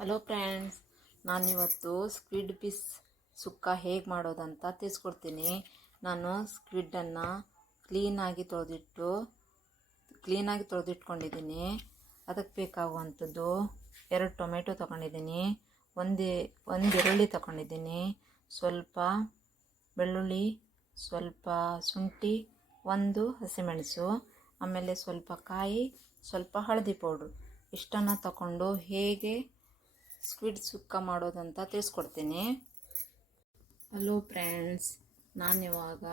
Hello friends, ನಾನಿವತ್ತು squid piece ಸುಕ್ಕ ಹೇಗೆ ಮಾಡೋದಂತ ತಿಳಿಸ್ಕೊಡ್ತೀನಿ. ನಾನು ಸ್ಕ್ವಿಡನ್ನು ಕ್ಲೀನಾಗಿ ತೊಳೆದಿಟ್ಕೊಂಡಿದ್ದೀನಿ. ಅದಕ್ಕೆ ಬೇಕಾಗುವಂಥದ್ದು 2 ಟೊಮೆಟೊ ತೊಗೊಂಡಿದ್ದೀನಿ, ಒಂದು ಈರುಳ್ಳಿ ತೊಗೊಂಡಿದ್ದೀನಿ, ಸ್ವಲ್ಪ ಬೆಳ್ಳುಳ್ಳಿ, ಸ್ವಲ್ಪ ಶುಂಠಿ, 1 ಹಸಿಮೆಣಸು, ಆಮೇಲೆ ಸ್ವಲ್ಪ ಕಾಯಿ, ಸ್ವಲ್ಪ ಹಳದಿ ಪೌಡ್ರು. ಇಷ್ಟನ್ನು ತಗೊಂಡು ಹೇಗೆ ಸ್ಕ್ವಿಡ್ ಸುಕ್ಕ ಮಾಡೋದಂತ ತಿಳಿಸ್ಕೊಡ್ತೀನಿ. ಹಲೋ ಫ್ರೆಂಡ್ಸ್, ನಾನಿವಾಗ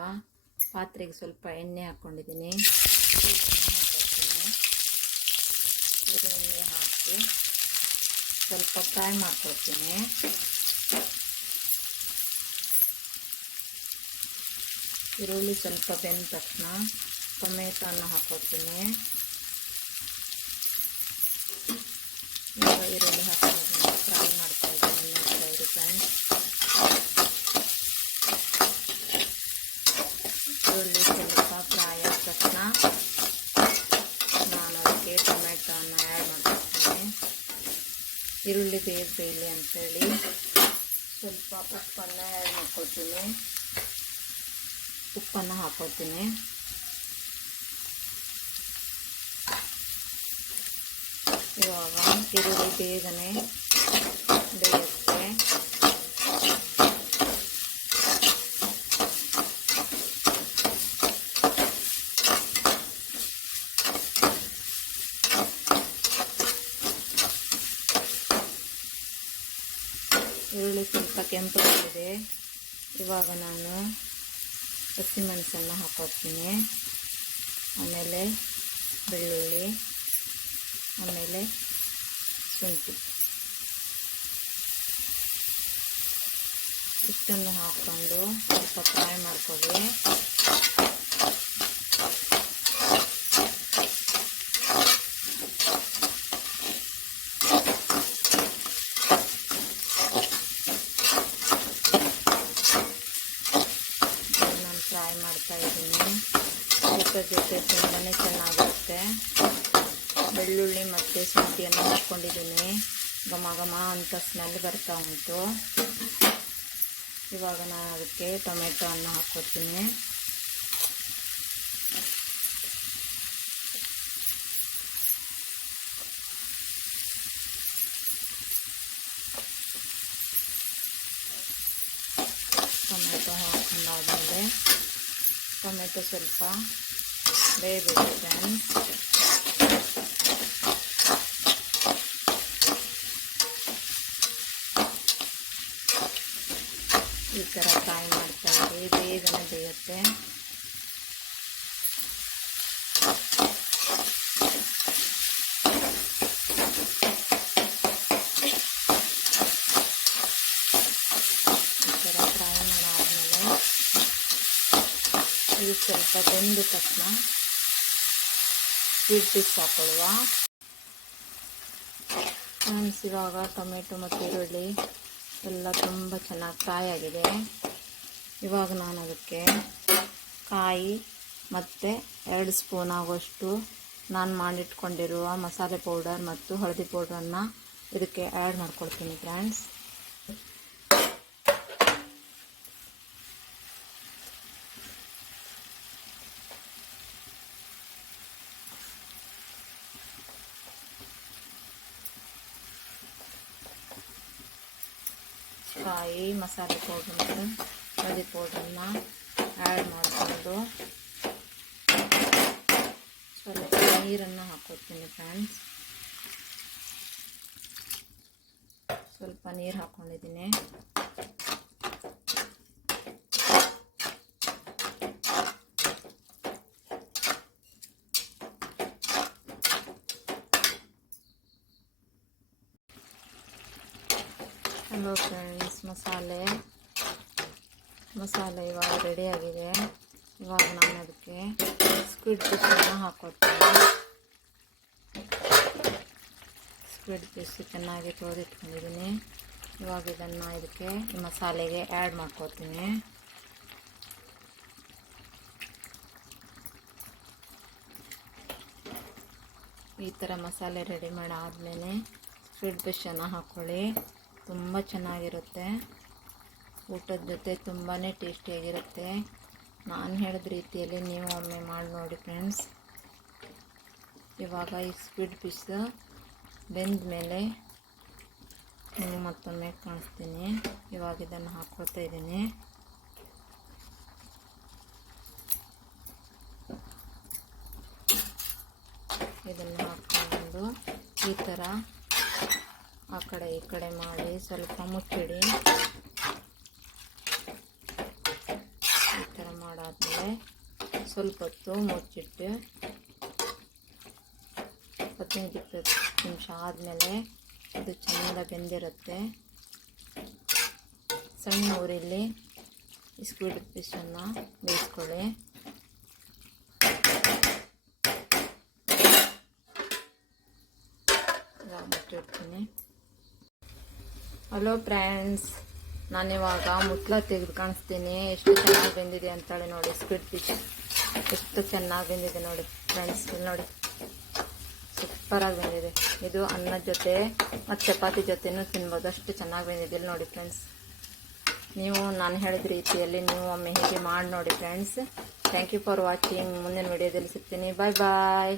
ಪಾತ್ರೆಗೆ ಸ್ವಲ್ಪ ಎಣ್ಣೆ ಹಾಕ್ಕೊಂಡಿದ್ದೀನಿ. ಎಣ್ಣೆ ಹಾಕಿ ಸ್ವಲ್ಪ ಫ್ರೈ ಮಾಡ್ಕೊಳ್ತೀನಿ. ಈರುಳ್ಳಿ ಸ್ವಲ್ಪ ಬೆಂದ ತಕ್ಷಣ ಟೊಮೆಟೊನ ಹಾಕ್ಕೊಳ್ತೀನಿ. ಇವಾಗ ಈರುಳ್ಳಿ ಹಾಕ್ಕೊಂಡಿದ್ದೀನಿ, ಫ್ರೈ ಮಾಡ್ತಾ ಇದ್ದೀನಿ. ನೋಡ್ತಾ ಇರಿ ಫ್ರೆಂಡ್ಸ್, ಈರುಳ್ಳಿ ಸ್ವಲ್ಪ ಫ್ರೈ ಆದ ತಕ್ಷಣ ನಾನು ಅದಕ್ಕೆ ಟೊಮೆಟೊನ ಆ್ಯಡ್ ಮಾಡ್ಕೊಳ್ತೀನಿ. ಈರುಳ್ಳಿ ಬೇಯಲಿ ಅಂತೇಳಿ ಸ್ವಲ್ಪ ಉಪ್ಪನ್ನು ಆ್ಯಡ್ ಮಾಡ್ಕೊಳ್ತೀನಿ. ಉಪ್ಪನ್ನು ಹಾಕ್ಕೊಳ್ತೀನಿ. ಇವಾಗ ಈರುಳ್ಳಿ ಬೇಗನೆ ಬೇಯುತ್ತೆ. ಈರುಳ್ಳಿ ಸ್ವಲ್ಪ ಕೆಂಪಾಗಿದೆ. ಇವಾಗ ನಾನು ಹಸಿಮೆಣಸನ್ನು ಹಾಕೋತೀನಿ, ಆಮೇಲೆ ಬೆಳ್ಳುಳ್ಳಿ, ಆಮೇಲೆ ಶುಂಠಿ, ಇಷ್ಟನ್ನು ಹಾಕ್ಕೊಂಡು ಸ್ವಲ್ಪ ಫ್ರೈ ಮಾಡ್ಕೊಳ್ಳಿ. ನಾನು ಫ್ರೈ ಮಾಡ್ತಾ ಇದ್ದೀನಿ. ಜೊತೆ ತುಂಬಾ ಚೆನ್ನಾಗಿರುತ್ತೆ. ಬೆಳ್ಳುಳ್ಳಿ ಮತ್ತು ಶುಂಠಿಯನ್ನು ಹಾಕ್ಕೊಂಡಿದ್ದೀನಿ. ಘಮ ಘಮ ಅಂತ ಸ್ಮೆಲ್ ಬರ್ತಾ ಉಂಟು. ಇವಾಗ ನಾನು ಅದಕ್ಕೆ ಟೊಮೆಟೊವನ್ನು ಹಾಕ್ಕೊತೀನಿ. ಟೊಮೆಟೊ ಹಾಕೊಂಡಾದ್ಮೇಲೆ ಟೊಮೆಟೊ ಸ್ವಲ್ಪ ಬೇಯಬೇಕು ಫ್ರೆಂಡ್ಸ್. ಈ ಥರ ಫ್ರೈ ಮಾಡ್ತಾ ಇದ್ದೀವಿ, ಬೇಗನೆ ಬೇಯುತ್ತೆ. ಈ ಥರ ಫ್ರೈ ಮಾಡಾದ್ಮೇಲೆ ಇದು ಸ್ವಲ್ಪ ಬೆಂದ ತಕ್ಷಣ ಸ್ಕ್ವಿಡ್ ಪೀಸ್ ಹಾಕೊಳ್ಳುವ. ಫ್ರೆಂಡ್ಸ್, ಇವಾಗ ಟೊಮೆಟೊ ಮತ್ತು ಈರುಳ್ಳಿ ಎಲ್ಲ ತುಂಬ ಚೆನ್ನಾಗಿ ಫ್ರೈ ಆಗಿದೆ. ಇವಾಗ ನಾನು ಅದಕ್ಕೆ ಕಾಯಿ ಮತ್ತು 2 ಸ್ಪೂನ್ ಆಗುವಷ್ಟು ನಾನು ಮಾಡಿಟ್ಕೊಂಡಿರುವ ಮಸಾಲೆ ಪೌಡರ್ ಮತ್ತು ಹಳದಿ ಪೌಡ್ರನ್ನು ಇದಕ್ಕೆ ಆ್ಯಡ್ ಮಾಡ್ಕೊಳ್ತೀನಿ ಫ್ರೆಂಡ್ಸ್. ಕಾಯಿ, ಮಸಾಲೆ ಪೌಡ್ರ್ ಮತ್ತು ಹಳದಿ ಪೌಡ್ರನ್ನು ಆ್ಯಡ್ ಮಾಡಿಕೊಂಡು ಸ್ವಲ್ಪ ನೀರನ್ನು ಹಾಕ್ಕೊಳ್ತೀನಿ ಫ್ರೆಂಡ್ಸ್. ಸ್ವಲ್ಪ ನೀರು ಹಾಕ್ಕೊಂಡಿದ್ದೀನಿ. ಹಲೋ ಫ್ರೆಂಡ್ಸ್, ಮಸಾಲೆ ಇವಾಗ ರೆಡಿಯಾಗಿದೆ. ಇವಾಗ ನಾನು ಅದಕ್ಕೆ ಸ್ಕ್ವಿಡ್ ಪೀಸನ್ನು ಹಾಕ್ಕೊಳ್ತೀನಿ. ಸ್ಕ್ವಿಡ್ ಪೀಸ್ ಚೆನ್ನಾಗಿ ತೊಳೆದಿಟ್ಕೊಂಡಿದ್ದೀನಿ. ಇವಾಗ ಇದನ್ನು ಇದಕ್ಕೆ ಈ ಮಸಾಲೆಗೆ ಆ್ಯಡ್ ಮಾಡ್ಕೊಳ್ತೀನಿ. ಈ ಥರ ಮಸಾಲೆ ರೆಡಿ ಮಾಡಾದ್ಮೇಲೆ ಸ್ವೀಟ್ ಫಿಶನ್ನು ಹಾಕ್ಕೊಳ್ಳಿ, ತುಂಬ ಚೆನ್ನಾಗಿರುತ್ತೆ. ಊಟದ ಜೊತೆ ತುಂಬಾ ಟೇಸ್ಟಿಯಾಗಿರುತ್ತೆ. ನಾನು ಹೇಳಿದ ರೀತಿಯಲ್ಲಿ ನೀವು ಒಮ್ಮೆ ಮಾಡಿ ನೋಡಿ ಫ್ರೆಂಡ್ಸ್. ಇವಾಗ ಈ ಸ್ವೀಟ್ ಫಿಶ್ ಬೆಂದ ಮೇಲೆ ನೀವು ಮತ್ತೊಮ್ಮೆ ಕಾಣಿಸ್ತೀನಿ. ಇವಾಗ ಇದನ್ನು ಹಾಕ್ಕೊಳ್ತಾ ಇದ್ದೀನಿ. ಇದನ್ನು ಹಾಕ್ಕೊಂಡು ಈ ಥರ ಆ ಕಡೆ ಈ ಕಡೆ ಮಾಡಿ ಸ್ವಲ್ಪ ಮುಚ್ಚಿಡಿ. ಈ ಥರ ಮಾಡಾದ್ಮೇಲೆ ಸ್ವಲ್ಪ ಹೊತ್ತು ಮುಚ್ಚಿಟ್ಟು 15-20 ನಿಮಿಷ ಆದಮೇಲೆ ಇದು ಚೆಂದ ಬೆಂದಿರುತ್ತೆ. ಸಣ್ಣ ಊರಲ್ಲಿ ಸ್ಕ್ವಿಡ್ ಫಿಶನ್ನು ಬೇಯಿಸ್ಕೊಳ್ಳಿ. ಮುಚ್ಚಿಡ್ತೀನಿ. ಹಲೋ ಫ್ರೆಂಡ್ಸ್, ನಾನಿವಾಗ ಮುಟ್ಲ ತೆಗೆದು ಕಾಣಿಸ್ತೀನಿ. ಎಷ್ಟು ಚೆನ್ನಾಗಿ ಬೆಂದಿದೆ ಅಂತೇಳಿ ನೋಡಿ. ಸ್ಕ್ವಿಡ್ ಫಿಶ್ ಎಷ್ಟು ಚೆನ್ನಾಗಿ ಬೆಂದಿದೆ ನೋಡಿ ಫ್ರೆಂಡ್ಸ್. ನೋಡಿ, ಸೂಪರಾಗಿ ಬೆಂದಿದೆ. ಇದು ಅನ್ನದ ಜೊತೆ ಮತ್ತು ಚಪಾತಿ ಜೊತೆನೂ ತಿನ್ಬೋದು, ಅಷ್ಟು ಚೆನ್ನಾಗಿ ಬೆಂದಿದೆ ನೋಡಿ ಫ್ರೆಂಡ್ಸ್. ನೀವು ನಾನು ಹೇಳಿದ ರೀತಿಯಲ್ಲಿ ನೀವು ಒಮ್ಮೆ ಹೀಗೆ ಮಾಡಿ ನೋಡಿ friends. Thank you for watching. ಮುಂದಿನ ವಿಡಿಯೋದಲ್ಲಿ ಸಿಗ್ತೀನಿ. ಬಾಯ್ ಬಾಯ್.